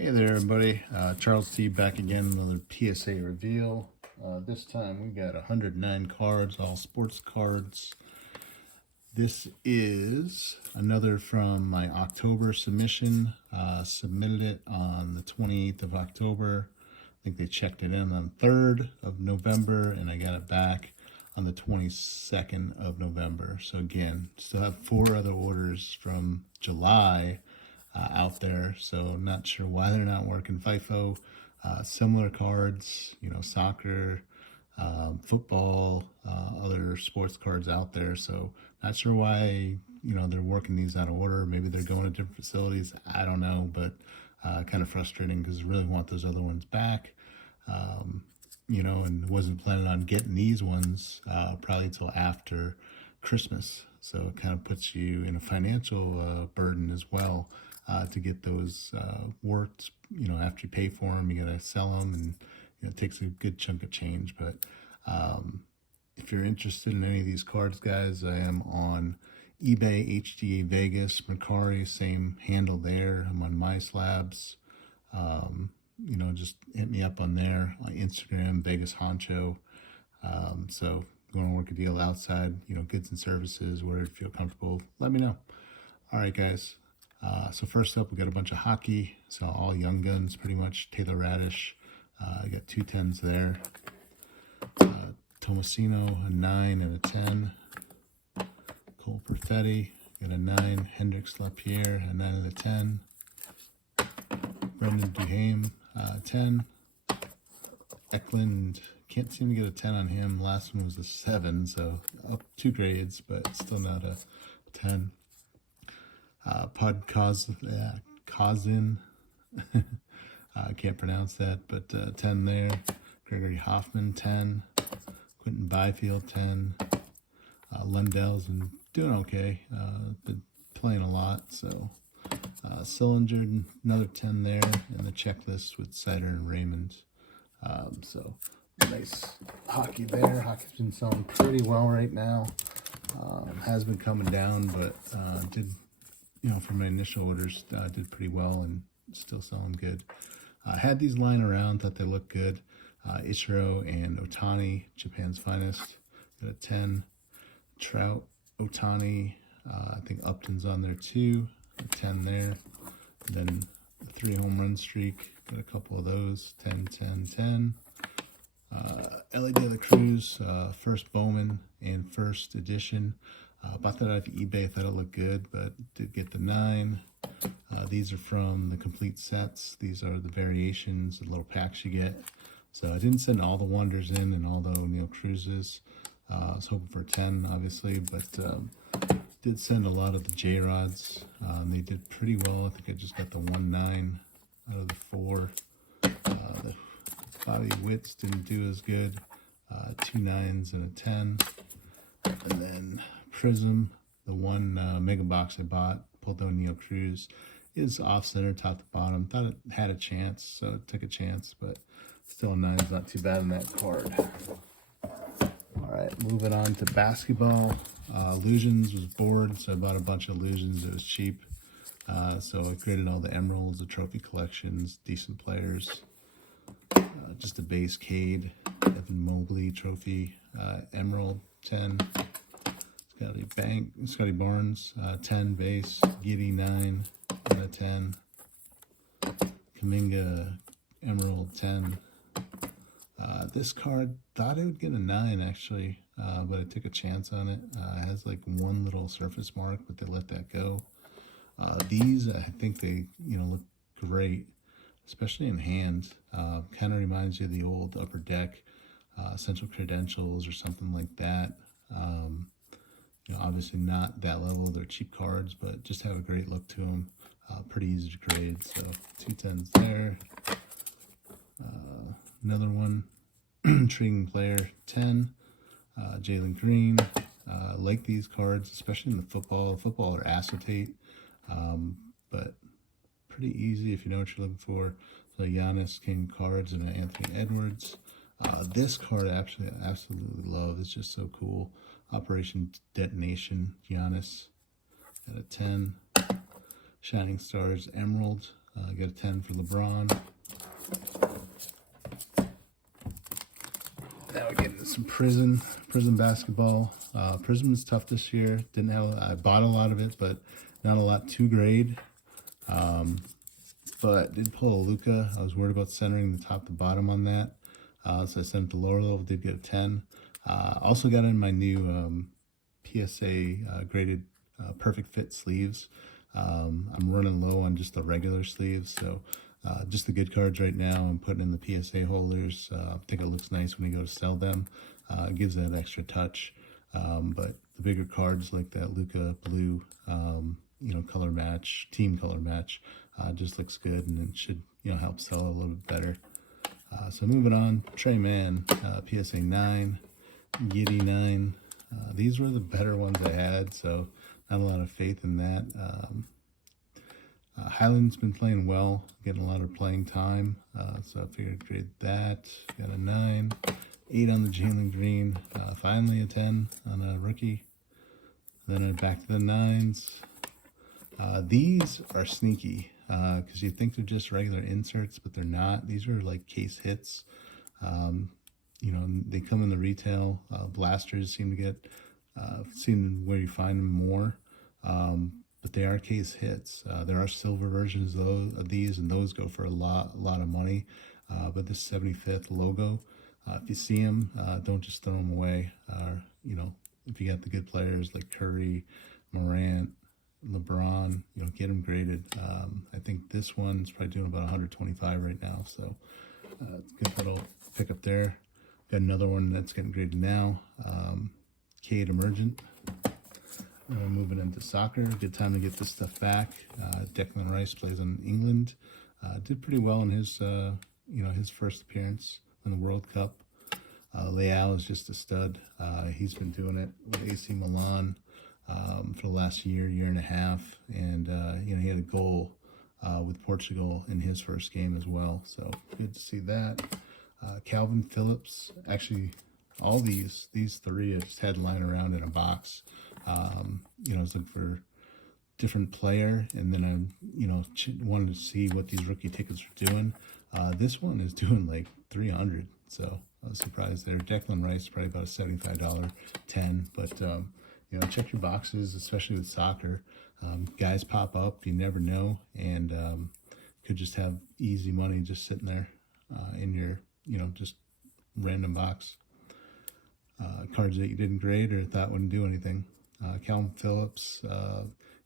Hey there, everybody. Charles T back again, another PSA reveal. This time we got 109 cards, all sports cards. This is another from my October submission. Submitted it on the 28th of October. I think they checked it in on 3rd of November, and I got it back on the 22nd of November. So again, still have 4 other orders from July out there, so not sure why they're not working. FIFO, similar cards, soccer, football, other sports cards out there. So not sure why they're working these out of order. Maybe they're going to different facilities. I don't know, but kind of frustrating because I really want those other ones back. And wasn't planning on getting these ones probably till after Christmas. So it kind of puts you in a financial burden as well. To get those worked, after you pay for them, you gotta sell them, and it takes a good chunk of change. But if you're interested in any of these cards, guys, I am on eBay, HDA Vegas, Mercari, same handle there. I'm on MySlabs. Just hit me up on there, on Instagram, Vegas Honcho. So if you want to work a deal outside, goods and services, where you feel comfortable, let me know. All right, guys. So first up, we got a bunch of hockey. So all young guns, pretty much. Taylor Radish. I got 2 10s there. Tomasino, a 9 and a 10. Cole Perfetti, got a 9. Hendrix Lapierre, a 9 and a 10. Brendan Duhame, 10. Eklund, can't seem to get a 10 on him. Last one was a 7, so up 2 grades, but still not a 10. Kozin, I can't pronounce that, but 10 there. Gregory Hoffman, 10. Quentin Byfield, 10. Lundell's been doing okay. Been playing a lot, so Sillinger, another 10 there, and the checklist with Sider and Raymond. So nice hockey there. Hockey's been selling pretty well right now. Has been coming down, but did, for my initial orders, did pretty well and still selling good. I had these lying around, thought they looked good. Ichiro and Otani, Japan's finest, got a 10. Trout, Otani, I think Upton's on there too, a 10 there. And then a 3 home run streak, got a couple of those, 10, 10, 10. Ellie De La Cruz, first Bowman and first edition. Bought that off eBay, thought it looked good, but did get the 9. These are from the complete sets. These are the variations, the little packs you get. So I didn't send all the Wonders in and all the O'Neill Cruzes. I was hoping for 10, obviously, but did send a lot of the J-Rods. They did pretty well. I think I just got the 1-9 out of the 4. The Bobby Witts didn't do as good. 2 9s and a 10. And then Prism, the 1 mega box I bought, pulled the O'Neill Cruz, is off center, top to bottom. Thought it had a chance, so it took a chance, but still a 9's not too bad in that card. All right, moving on to basketball. Illusions was bored, so I bought a bunch of Illusions. It was cheap, so I created all the Emeralds, the trophy collections, decent players. Just a base Cade, Evan Mobley trophy, Emerald 10. Scotty Barnes, 10 base, Giddy 9 and a 10. Kuminga Emerald 10. This card, thought I would get a 9 actually, but I took a chance on it. It has like 1 little surface mark, but they let that go. These, I think they, look great, especially in hand. Kind of reminds you of the old Upper Deck, Essential Credentials or something like that. Obviously not that level. They're cheap cards, but just have a great look to them. Pretty easy to grade. So 2 10s there. Another one, Intriguing Player 10. Jalen Green. Like these cards, especially in the football. Football or acetate, but pretty easy if you know what you're looking for. So Giannis, King cards, and an Anthony Edwards. This card I absolutely love. It's just so cool. Operation Detonation, Giannis at a 10. Shining Stars Emerald, Got a 10 for LeBron. Now we're getting some Prism basketball. Prism is tough this year. I bought a lot of it, but not a lot to grade. But did pull a Luka. I was worried about centering the top to bottom on that. So I sent it to lower level, did get a 10. Also got in my new PSA graded perfect fit sleeves. I'm running low on just the regular sleeves, so just the good cards right now. I'm putting in the PSA holders. I think it looks nice when you go to sell them. It gives that extra touch. But the bigger cards like that Luka blue, color match, team color match, just looks good, and it should, help sell a little bit better. So moving on, Trey Mann, PSA 9, Giddy 9. These were the better ones I had, so not a lot of faith in that. Highland's been playing well, getting a lot of playing time, so I figured grade that. Got a 9, 8 on the Jalen Green, finally a 10 on a rookie. Then back to the 9s. These are sneaky, because you think they're just regular inserts, but they're not. These are like case hits. They come in the retail. Blasters seem to get, where you find them more. But they are case hits. There are silver versions of these, and those go for a lot of money. But this 75th logo, if you see them, don't just throw them away. If you got the good players like Curry, Morant, LeBron, get them graded. I think this one's probably doing about 125 right now, so good little pickup there. Got another one that's getting graded now. Cade Emergent. Moving into soccer, good time to get this stuff back. Declan Rice plays in England. Did pretty well in his, his first appearance in the World Cup. Leao is just a stud. He's been doing it with AC Milan for the last year and a half, and he had a goal with Portugal in his first game as well. So good to see that. Calvin Phillips, actually, all these three I just had lying around in a box. I was looking for different player, and then I, wanted to see what these rookie tickets were doing. This one is doing like 300, so I was surprised there. Declan Rice, probably about a $75 10, but check your boxes, especially with soccer. Guys pop up, you never know, and could just have easy money just sitting there in your, just random box. Cards that you didn't grade or thought wouldn't do anything. Calvin Phillips,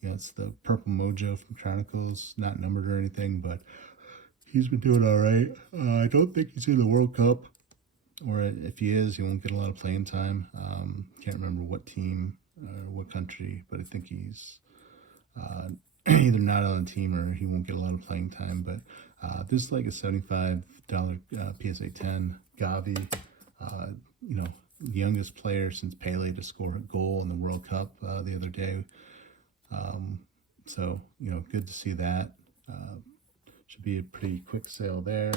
it's the Purple Mojo from Chronicles, not numbered or anything, but he's been doing all right. I don't think he's in the World Cup, or if he is, he won't get a lot of playing time. Can't remember what team or what country, but I think he's either not on the team or he won't get a lot of playing time. But this is like a $75 PSA 10 Gavi, the youngest player since Pele to score a goal in the World Cup the other day. So, good to see that. Should be a pretty quick sale there.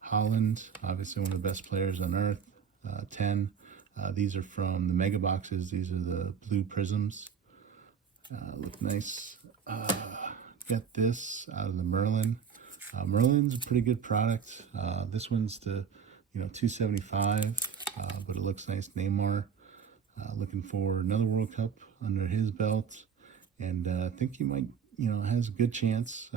Holland, obviously one of the best players on earth, 10. These are from the mega boxes. These are the blue prisms. Look nice. Got this out of the Merlin. Merlin's a pretty good product. This one's to $275, but it looks nice. Neymar, looking for another World Cup under his belt, and I think he might, has a good chance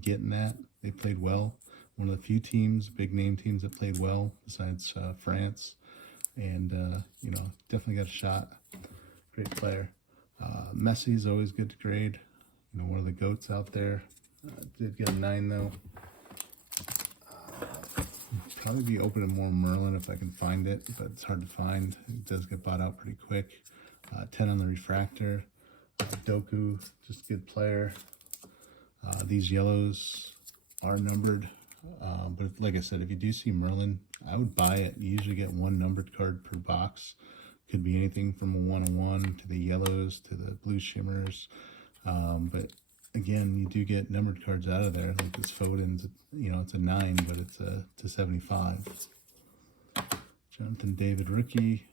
getting that. They played well. One of the few teams, big name teams that played well besides France, and definitely got a shot. Great player. Messi's always good to grade. One of the GOATs out there. Did get a 9 though. Probably be opening more Merlin if I can find it, but it's hard to find. It does get bought out pretty quick. 10 on the refractor. Doku, just a good player. These yellows are numbered, but like I said, if you do see Merlin, I would buy it. You usually get one numbered card per box. Could be anything from a 1/1 to the yellows to the blue shimmers, but again, you do get numbered cards out of there. Like this Foden's, it's a 9, but it's a 75. Jonathan David rookie.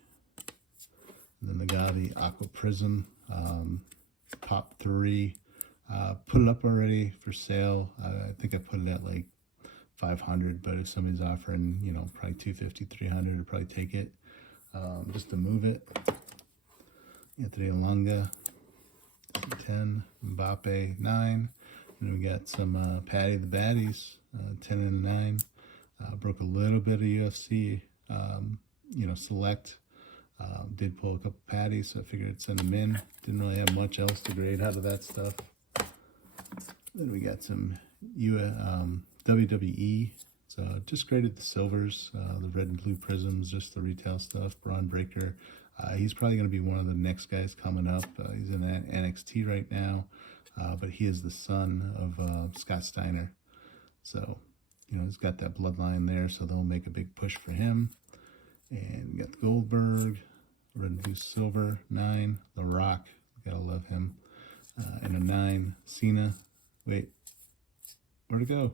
And then the Gavi Aqua Prism, Pop 3. Put it up already for sale. I think I put it at like 500, but if somebody's offering, you know, probably 250, 300, I'd probably take it just to move it. Anthony Alonga, 10, Mbappe, 9. And we got some Patty the Baddies, 10 and 9. Broke a little bit of UFC, you know, select. Did pull a couple patties, so I figured I'd send them in. Didn't really have much else to grade out of that stuff. Then we got some WWE. So just graded the silvers, the red and blue prisms, just the retail stuff. Braun Breaker. He's probably going to be one of the next guys coming up. He's in NXT right now, but he is the son of Scott Steiner. So, you know, he's got that bloodline there, so they'll make a big push for him. And we got the Goldberg, red and blue silver, 9. The Rock, gotta love him. And a 9. Cena. Wait, where'd it go?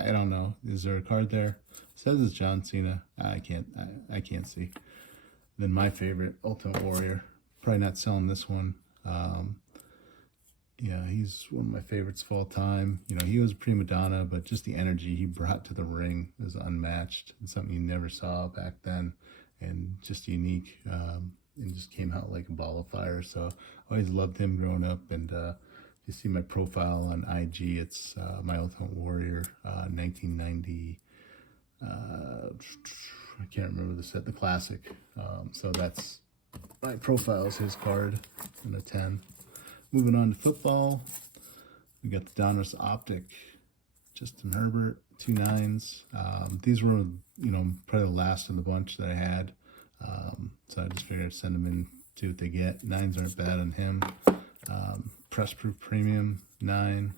I don't know. Is there a card there? It says it's John Cena. I can't see. Then my favorite, Ultimate Warrior. Probably not selling this one. Yeah, he's one of my favorites of all time. You know, he was a prima donna, but just the energy he brought to the ring was unmatched and something you never saw back then, and just unique, and just came out like a ball of fire. So I always loved him growing up, and you see my profile on IG, it's my Ultimate Warrior 1990, I can't remember the set, the classic. So that's my profile is his card and a 10. Moving on to football, we got the Donruss Optic, Justin Herbert, 2 9s. These were, you know, probably the last of the bunch that I had. So I just figured I'd send them in, see what they get. 9s aren't bad on him. Press Proof Premium, 9.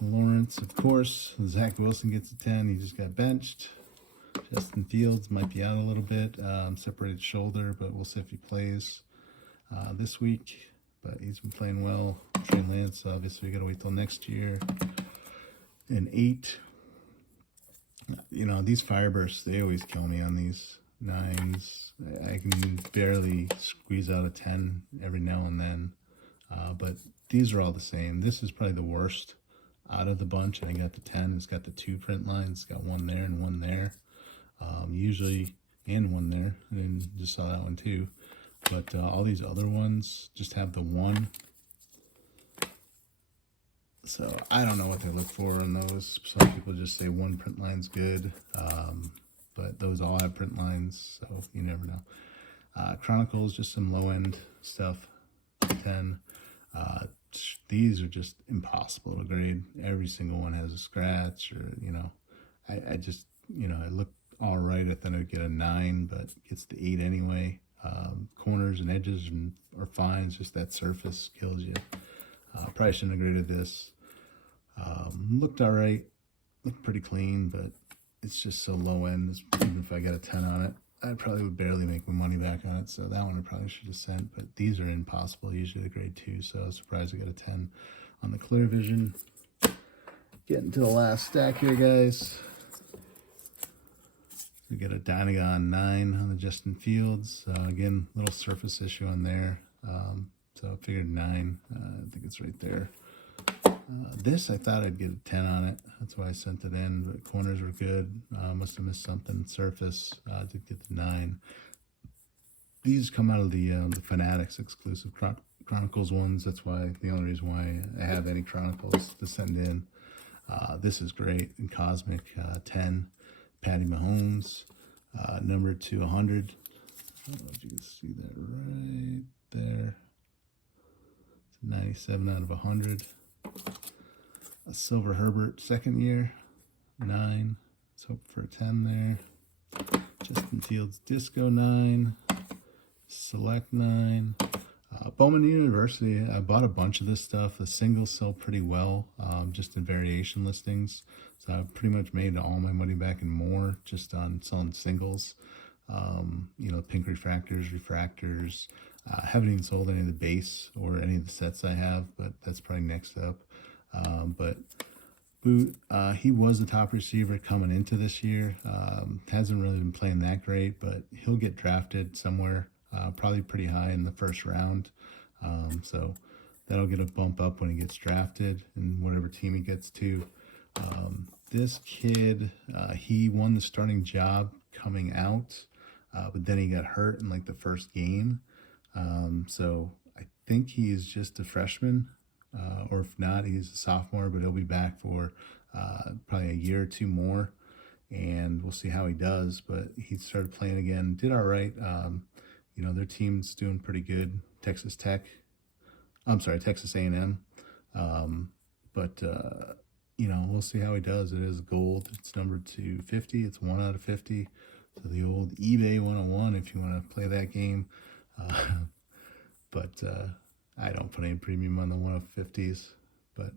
Lawrence, of course. Zach Wilson gets a 10. He just got benched. Justin Fields might be out a little bit. Separated shoulder, but we'll see if he plays this week. But he's been playing well. Trey Lance, obviously, we got to wait till next year. And 8. You know, these Firebursts, they always kill me on these 9s. I can barely squeeze out a 10 every now and then. But these are all the same. This is probably the worst out of the bunch. And I got the 10. It's got the 2 print lines. It's got 1 there and 1 there. Usually, and 1 there. And just saw that one too. But all these other ones just have the 1. So I don't know what they look for in those. Some people just say 1 print line's good. But those all have print lines, so you never know. Chronicles, just some low-end stuff. 10. These are just impossible to grade. Every single one has a scratch, or, you know, I just, you know, it looked all right. I thought I'd get a 9, but it gets the 8 anyway. Corners and edges are fine. It's just that surface kills you. Probably shouldn't have graded this. Looked all right. Looked pretty clean, but it's just so low end. Even if I got a 10 on it, I probably would barely make my money back on it. So that one I probably should have sent. But these are impossible. Usually the grade 2. So I was surprised I got a 10 on the Clear Vision. Getting to the last stack here, guys. We got a Donegal 9 on the Justin Fields. Again, little surface issue on there. So I figured 9. I think it's right there. This, I thought I'd get a 10 on it. That's why I sent it in. But corners were good. Must have missed something. Surface, did get the 9. These come out of the Fanatics exclusive Chronicles ones. That's why, the only reason why I have any Chronicles to send in. This is great. In Cosmic, 10. Patty Mahomes, numbered to 100. I don't know if you can see that right there. It's 97 out of 100. A Silver Herbert, second year, 9. Let's hope for a 10 there. Justin Fields Disco, 9. Select, 9. Bowman University, I bought a bunch of this stuff. The singles sell pretty well, just in variation listings. So I've pretty much made all my money back and more just on selling singles. You know, pink refractors. I haven't even sold any of the base or any of the sets I have, but that's probably next up. But Boot, he was the top receiver coming into this year. Hasn't really been playing that great, but he'll get drafted somewhere, probably pretty high in the first round. So that'll get a bump up when he gets drafted and whatever team he gets to. This kid, he won the starting job coming out, but then he got hurt in like the first game. So I think he's just a freshman, or if not, he's a sophomore, but he'll be back for probably a year or two more, and we'll see how he does. But he started playing again, did all right. You know, their team's doing pretty good. Texas A&M. But you know, we'll see how he does. It is gold. It's numbered to 50. It's 1 out of 50. So the old eBay 101 if you want to play that game. But I don't put any premium on the 1/50s, but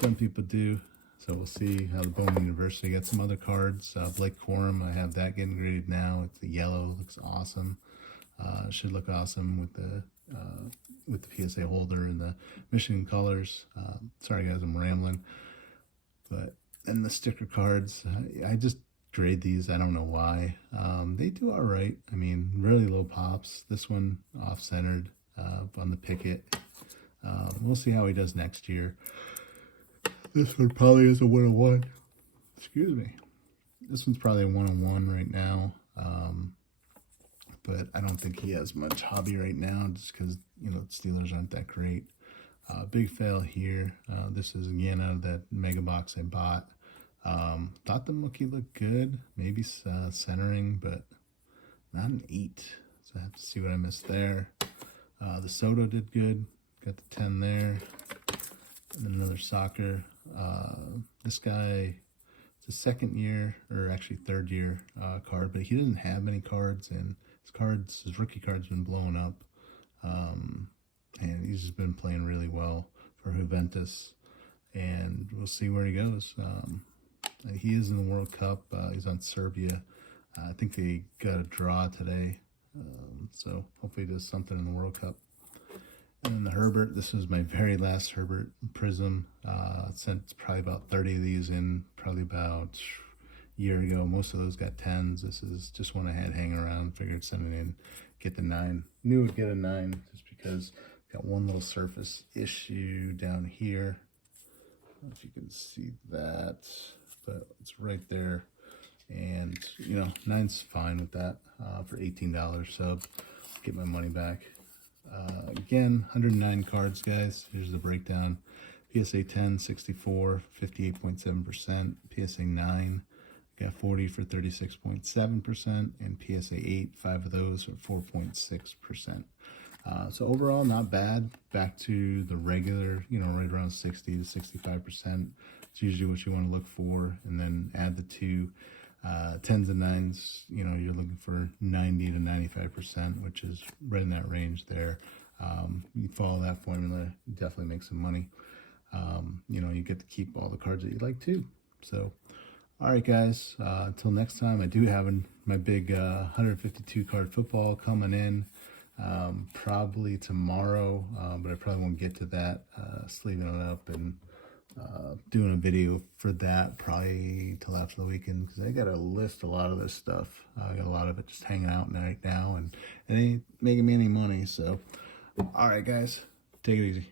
some people do. So we'll see how the Bowman University got some other cards. Blake Corum, I have that getting graded now. It's the yellow, looks awesome. Should look awesome with the PSA holder and the Michigan colors. Sorry guys, I'm rambling. But and the sticker cards, I just grade these. I don't know why. They do all right. I mean, really low pops. This one off-centered on the picket. We'll see how he does next year. This one probably is a 101. Excuse me. This one's probably a 101 right now. But I don't think he has much hobby right now just because, you know, the Steelers aren't that great. Big fail here. This is again out of that mega box I bought. Thought the Mookie looked good. Maybe centering, but not an 8. So I have to see what I missed there. The Soto did good. Got the 10 there. And another soccer. This guy, it's a second year, or actually third year card, but he doesn't have many cards, and his rookie card's been blowing up. And he's just been playing really well for Juventus, and we'll see where he goes. He is in the World Cup. He's on Serbia. I think they got a draw today, so hopefully he does something in the World Cup. And then the Herbert, this is my very last Herbert Prism. Sent probably about 30 of these in probably about a year ago. Most of those got 10s. This is just one I had hanging around. Figured send it in, get the 9. Knew it'd get a 9 just because got one little surface issue down here. I don't know if you can see that, but it's right there. And, you know, 9's fine with that for $18 sub. Get my money back. Again, 109 cards, guys. Here's the breakdown. PSA 10, 64, 58.7%. PSA 9, got 40 for 36.7%. And PSA 8, 5 of those are 4.6%. So overall, not bad. Back to the regular, you know, right around 60 to 65%. It's usually what you want to look for. And then add the two 10s and 9s, you know, you're looking for 90 to 95%, which is right in that range there. You follow that formula, you definitely make some money. You know, you get to keep all the cards that you like too. So, all right, guys, until next time, I do have my big 152 card football coming in probably tomorrow, but I probably won't get to that, sleeving it up and doing a video for that probably till after the weekend, because I gotta list a lot of this stuff. I got a lot of it just hanging out right now, and it ain't making me any money. So all right guys, take it easy.